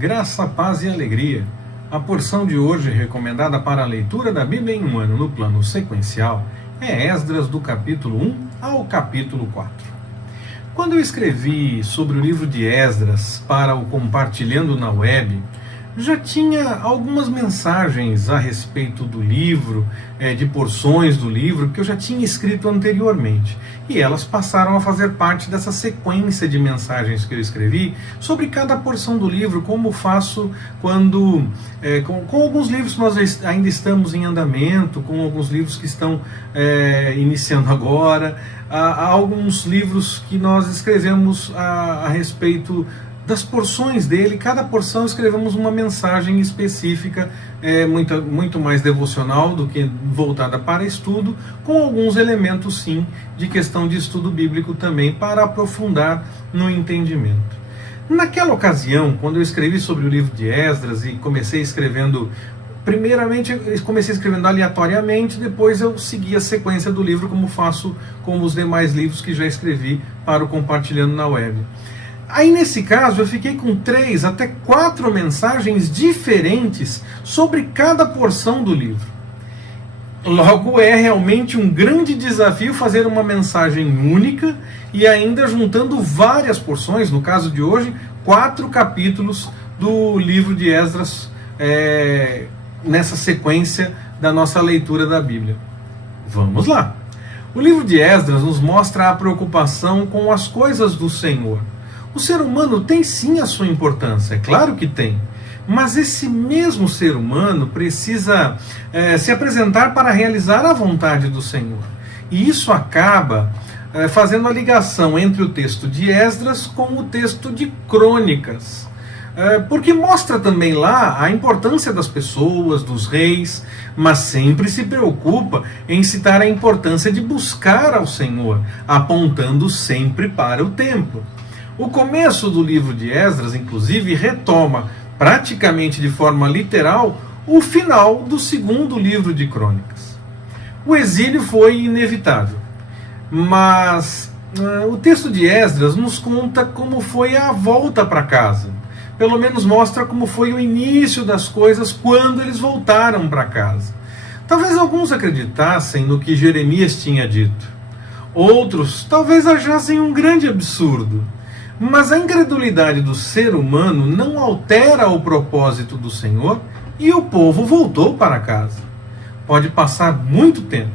Graça, paz e alegria. A porção de hoje, recomendada para a leitura da Bíblia em um ano no plano sequencial, é Esdras do capítulo 1 ao capítulo 4. Quando eu escrevi sobre o livro de Esdras para o Compartilhando na Web, já tinha algumas mensagens a respeito do livro, de porções do livro, que eu já tinha escrito anteriormente. E elas passaram a fazer parte dessa sequência de mensagens que eu escrevi sobre cada porção do livro, como faço quando, com alguns livros que nós ainda estamos em andamento, com alguns livros que estão iniciando agora, há alguns livros que nós escrevemos a respeito das porções dele. Cada porção escrevemos uma mensagem específica, muito mais devocional do que voltada para estudo, com alguns elementos sim de questão de estudo bíblico também, para aprofundar no entendimento. Naquela ocasião, quando eu escrevi sobre o livro de Esdras e comecei escrevendo, primeiramente eu comecei escrevendo aleatoriamente, depois eu segui a sequência do livro, como faço com os demais livros que já escrevi para o Compartilhando na Web. Aí, nesse caso, eu fiquei com 3 até 4 mensagens diferentes sobre cada porção do livro. Logo, é realmente um grande desafio fazer uma mensagem única e ainda juntando várias porções, no caso de hoje, 4 capítulos do livro de Esdras, nessa sequência da nossa leitura da Bíblia. Vamos lá! O livro de Esdras nos mostra a preocupação com as coisas do Senhor. O ser humano tem sim a sua importância, é claro que tem, mas esse mesmo ser humano precisa se apresentar para realizar a vontade do Senhor. E isso acaba fazendo a ligação entre o texto de Esdras com o texto de Crônicas, porque mostra também lá a importância das pessoas, dos reis, mas sempre se preocupa em citar a importância de buscar ao Senhor, apontando sempre para o templo. O começo do livro de Esdras, inclusive, retoma, praticamente de forma literal, o final do segundo livro de Crônicas. O exílio foi inevitável, mas o texto de Esdras nos conta como foi a volta para casa. Pelo menos mostra como foi o início das coisas quando eles voltaram para casa. Talvez alguns acreditassem no que Jeremias tinha dito. Outros talvez achassem um grande absurdo. Mas a incredulidade do ser humano não altera o propósito do Senhor e o povo voltou para casa. Pode passar muito tempo,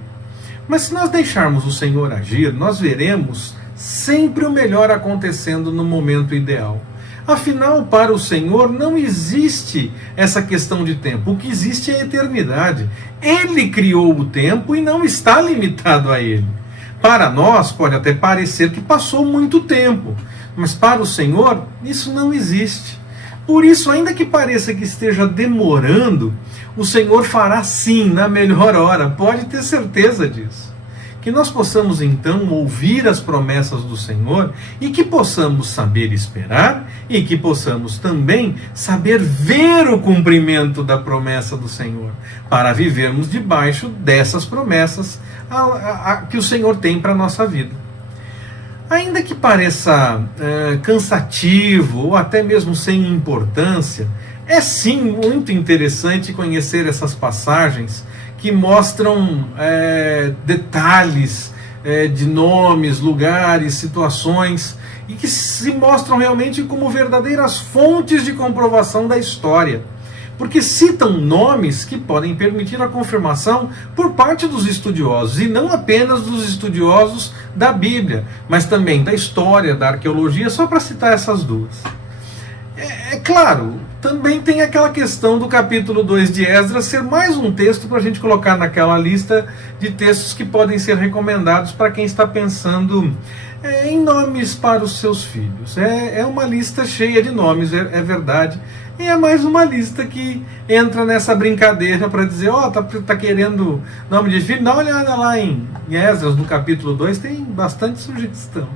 mas se nós deixarmos o Senhor agir, nós veremos sempre o melhor acontecendo no momento ideal. Afinal, para o Senhor não existe essa questão de tempo. O que existe é a eternidade. Ele criou o tempo e não está limitado a ele. Para nós pode até parecer que passou muito tempo, mas para o Senhor isso não existe. Por isso, ainda que pareça que esteja demorando, o Senhor fará sim na melhor hora, pode ter certeza disso. Que nós possamos então ouvir as promessas do Senhor e que possamos saber esperar e que possamos também saber ver o cumprimento da promessa do Senhor, para vivermos debaixo dessas promessas que o Senhor tem para a nossa vida. Ainda que pareça cansativo ou até mesmo sem importância, é sim muito interessante conhecer essas passagens que mostram detalhes de nomes, lugares, situações, e que se mostram realmente como verdadeiras fontes de comprovação da história. Porque citam nomes que podem permitir a confirmação por parte dos estudiosos, e não apenas dos estudiosos da Bíblia, mas também da história, da arqueologia, só para citar essas duas. É claro, também tem aquela questão do capítulo 2 de Esdras ser mais um texto para a gente colocar naquela lista de textos que podem ser recomendados para quem está pensando em nomes para os seus filhos. É uma lista cheia de nomes, é verdade. E é mais uma lista que entra nessa brincadeira para dizer, tá querendo nome de filho? Dá uma olhada lá em Esdras, no capítulo 2, tem bastante sugestão.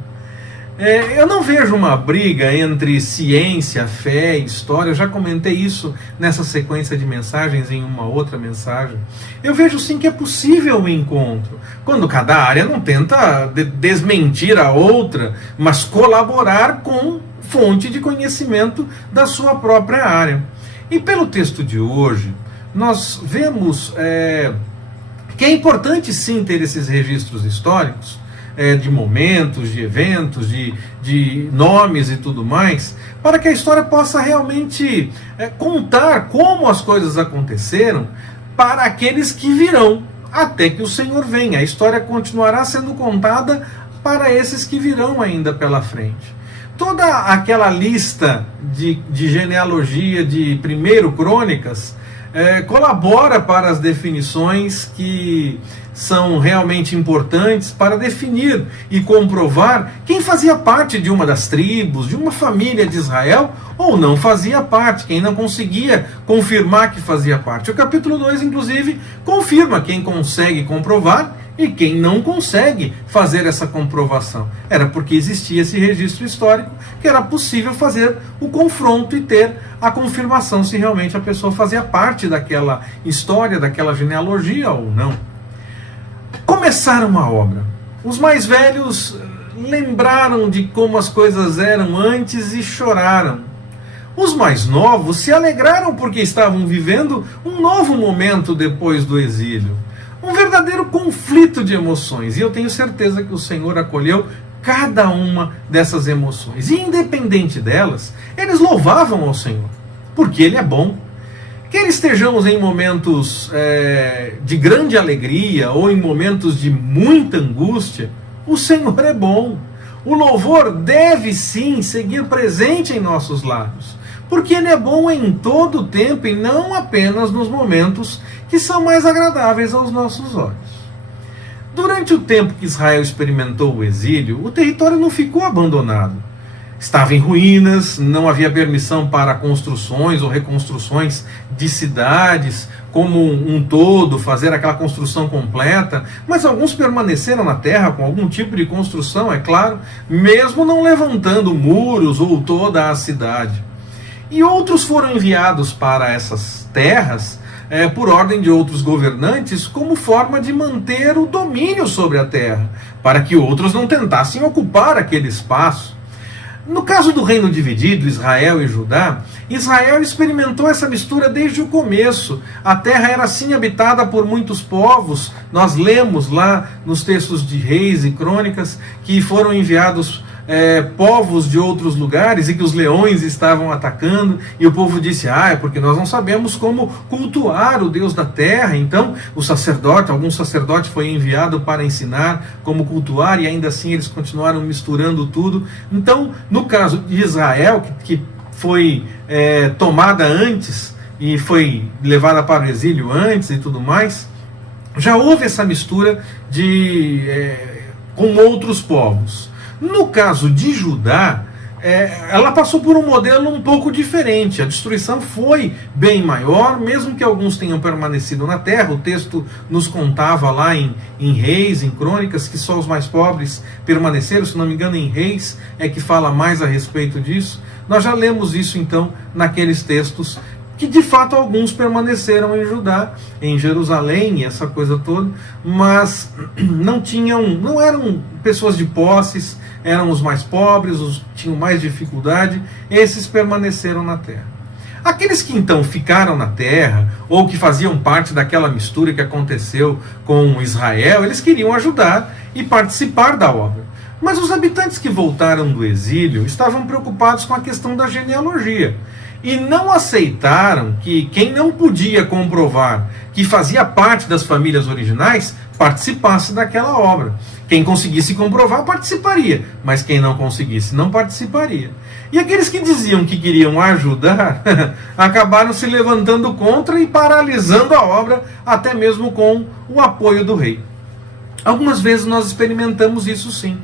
Eu não vejo uma briga entre ciência, fé, história. Eu já comentei isso nessa sequência de mensagens em uma outra mensagem. Eu vejo sim que é possível o encontro, quando cada área não tenta desmentir a outra, mas colaborar com fonte de conhecimento da sua própria área. E pelo texto de hoje, nós vemos que é importante sim ter esses registros históricos, de momentos, de eventos, de nomes e tudo mais, para que a história possa realmente contar como as coisas aconteceram para aqueles que virão, até que o Senhor venha. A história continuará sendo contada para esses que virão ainda pela frente. Toda aquela lista de genealogia de 1 Crônicas colabora para as definições que são realmente importantes para definir e comprovar quem fazia parte de uma das tribos, de uma família de Israel, ou não fazia parte, quem não conseguia confirmar que fazia parte. O capítulo 2, inclusive, confirma quem consegue comprovar e quem não consegue fazer essa comprovação. Era porque existia esse registro histórico que era possível fazer o confronto e ter a confirmação se realmente a pessoa fazia parte daquela história, daquela genealogia ou não. Começaram a obra. Os mais velhos lembraram de como as coisas eram antes e choraram. Os mais novos se alegraram porque estavam vivendo um novo momento depois do exílio. Um verdadeiro conflito de emoções. E eu tenho certeza que o Senhor acolheu cada uma dessas emoções. E independente delas, eles louvavam ao Senhor, porque Ele é bom. Quer estejamos em momentos de grande alegria ou em momentos de muita angústia, o Senhor é bom. O louvor deve sim seguir presente em nossos lábios, porque Ele é bom em todo o tempo e não apenas nos momentos que são mais agradáveis aos nossos olhos. Durante o tempo que Israel experimentou o exílio, o território não ficou abandonado. Estava em ruínas, não havia permissão para construções ou reconstruções de cidades como um todo, fazer aquela construção completa, mas alguns permaneceram na terra com algum tipo de construção, é claro, mesmo não levantando muros ou toda a cidade. E outros foram enviados para essas terras por ordem de outros governantes, como forma de manter o domínio sobre a terra, para que outros não tentassem ocupar aquele espaço. No caso do reino dividido, Israel e Judá, Israel experimentou essa mistura desde o começo. A terra era assim habitada por muitos povos. Nós lemos lá nos textos de Reis e Crônicas que foram enviados povos de outros lugares e que os leões estavam atacando, e o povo disse, é porque nós não sabemos como cultuar o Deus da terra. Então algum sacerdote foi enviado para ensinar como cultuar, e ainda assim eles continuaram misturando tudo. Então, no caso de Israel, que foi tomada antes e foi levada para o exílio antes e tudo mais, já houve essa mistura com outros povos. No caso de Judá, ela passou por um modelo um pouco diferente. A destruição foi bem maior, mesmo que alguns tenham permanecido na terra. O texto nos contava lá em Reis, em Crônicas, que só os mais pobres permaneceram. Se não me engano, em Reis é que fala mais a respeito disso. Nós já lemos isso então naqueles textos, que de fato alguns permaneceram em Judá, em Jerusalém, essa coisa toda, mas não eram pessoas de posses, eram os mais pobres, os que tinham mais dificuldade, esses permaneceram na terra. Aqueles que então ficaram na terra, ou que faziam parte daquela mistura que aconteceu com Israel, eles queriam ajudar e participar da obra. Mas os habitantes que voltaram do exílio estavam preocupados com a questão da genealogia, e não aceitaram que quem não podia comprovar que fazia parte das famílias originais participasse daquela obra. Quem conseguisse comprovar participaria, mas quem não conseguisse não participaria. E aqueles que diziam que queriam ajudar acabaram se levantando contra e paralisando a obra, até mesmo com o apoio do rei. Algumas vezes nós experimentamos isso sim.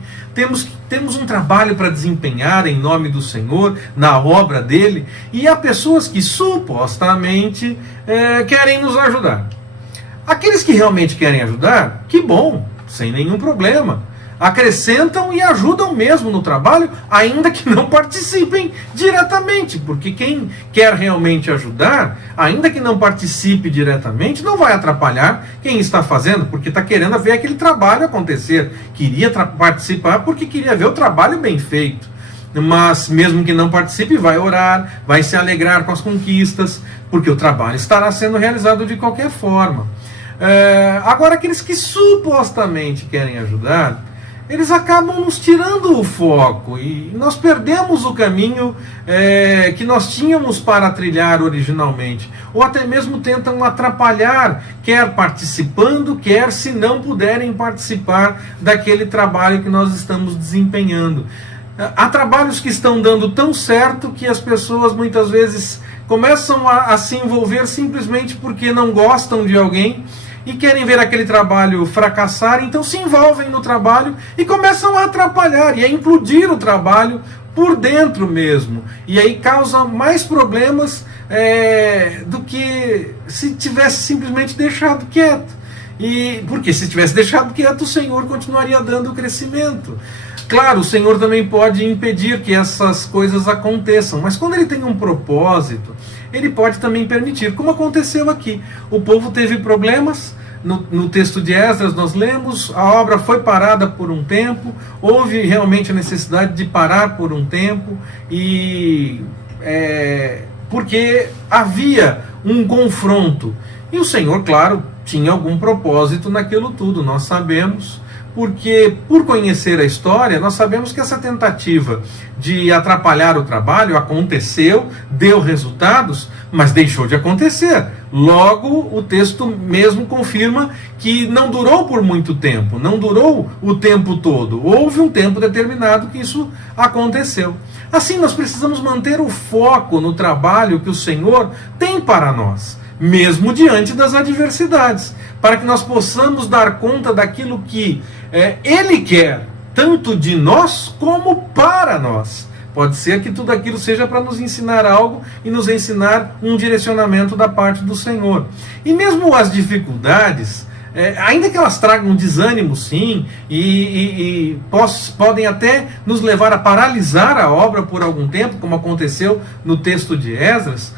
Temos um trabalho para desempenhar em nome do Senhor, na obra dele, e há pessoas que supostamente querem nos ajudar. Aqueles que realmente querem ajudar, que bom, sem nenhum problema. Acrescentam e ajudam mesmo no trabalho, ainda que não participem diretamente, porque quem quer realmente ajudar, ainda que não participe diretamente, não vai atrapalhar quem está fazendo, porque está querendo ver aquele trabalho acontecer. Queria participar porque queria ver o trabalho bem feito. mas mesmo que não participe, vai orar, vai se alegrar com as conquistas, porque o trabalho estará sendo realizado de qualquer forma. Agora, aqueles que supostamente querem ajudar, eles acabam nos tirando o foco e nós perdemos o caminho que nós tínhamos para trilhar originalmente, ou até mesmo tentam atrapalhar, quer participando, quer se não puderem participar daquele trabalho que nós estamos desempenhando. Há trabalhos que estão dando tão certo que as pessoas muitas vezes começam a se envolver simplesmente porque não gostam de alguém e querem ver aquele trabalho fracassar, então se envolvem no trabalho e começam a atrapalhar e a implodir o trabalho por dentro mesmo. E aí causa mais problemas do que se tivesse simplesmente deixado quieto. Porque se tivesse deixado quieto, o Senhor continuaria dando crescimento. Claro, o Senhor também pode impedir que essas coisas aconteçam, mas quando Ele tem um propósito, Ele pode também permitir, como aconteceu aqui. O povo teve problemas, no texto de Esdras nós lemos, a obra foi parada por um tempo, houve realmente a necessidade de parar por um tempo, porque havia um confronto. E o Senhor, claro, tinha algum propósito naquilo tudo, nós sabemos. Porque, por conhecer a história, nós sabemos que essa tentativa de atrapalhar o trabalho aconteceu, deu resultados, mas deixou de acontecer. Logo, o texto mesmo confirma que não durou por muito tempo, não durou o tempo todo. Houve um tempo determinado que isso aconteceu. Assim, nós precisamos manter o foco no trabalho que o Senhor tem para nós, mesmo diante das adversidades, para que nós possamos dar conta daquilo que Ele quer, tanto de nós como para nós. Pode ser que tudo aquilo seja para nos ensinar algo e nos ensinar um direcionamento da parte do Senhor. E mesmo as dificuldades, ainda que elas tragam desânimo, sim, e podem até nos levar a paralisar a obra por algum tempo, como aconteceu no texto de Esdras,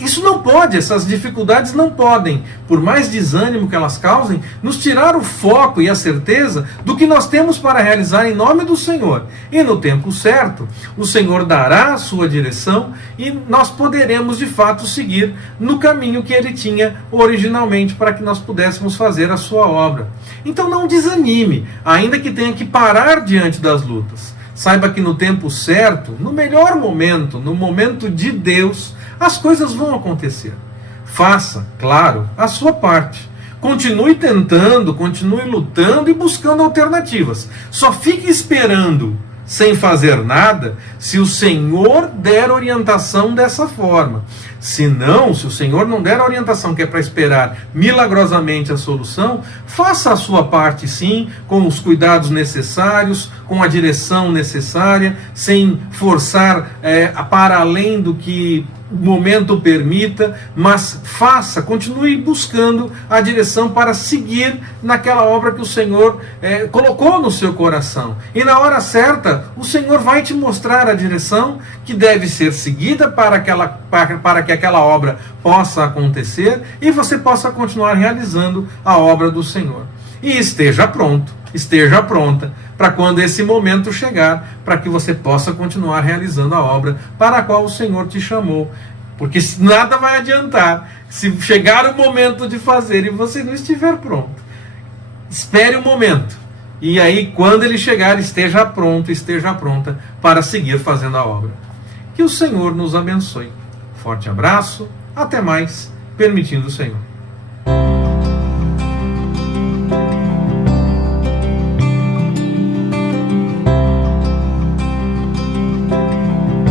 isso não pode, essas dificuldades não podem, por mais desânimo que elas causem, nos tirar o foco e a certeza do que nós temos para realizar em nome do Senhor. E no tempo certo, o Senhor dará a sua direção e nós poderemos de fato seguir no caminho que Ele tinha originalmente para que nós pudéssemos fazer a sua obra. Então não desanime, ainda que tenha que parar diante das lutas. Saiba que no tempo certo, no melhor momento, no momento de Deus, as coisas vão acontecer. Faça, claro, a sua parte. Continue tentando, continue lutando e buscando alternativas. Só fique esperando sem fazer nada se o Senhor der orientação dessa forma. Se não, se o Senhor não der a orientação que é para esperar milagrosamente a solução, faça a sua parte sim, com os cuidados necessários, com a direção necessária, sem forçar para além do que o momento permita, mas faça, continue buscando a direção para seguir naquela obra que o Senhor colocou no seu coração. E na hora certa, o Senhor vai te mostrar a direção que deve ser seguida para que aquela obra possa acontecer e você possa continuar realizando a obra do Senhor. E esteja pronto, esteja pronta para quando esse momento chegar, para que você possa continuar realizando a obra para a qual o Senhor te chamou. Porque nada vai adiantar se chegar o momento de fazer e você não estiver pronto. Espere o momento. E aí, quando ele chegar, esteja pronto, esteja pronta para seguir fazendo a obra. Que o Senhor nos abençoe. Forte abraço, até mais, permitindo o Senhor.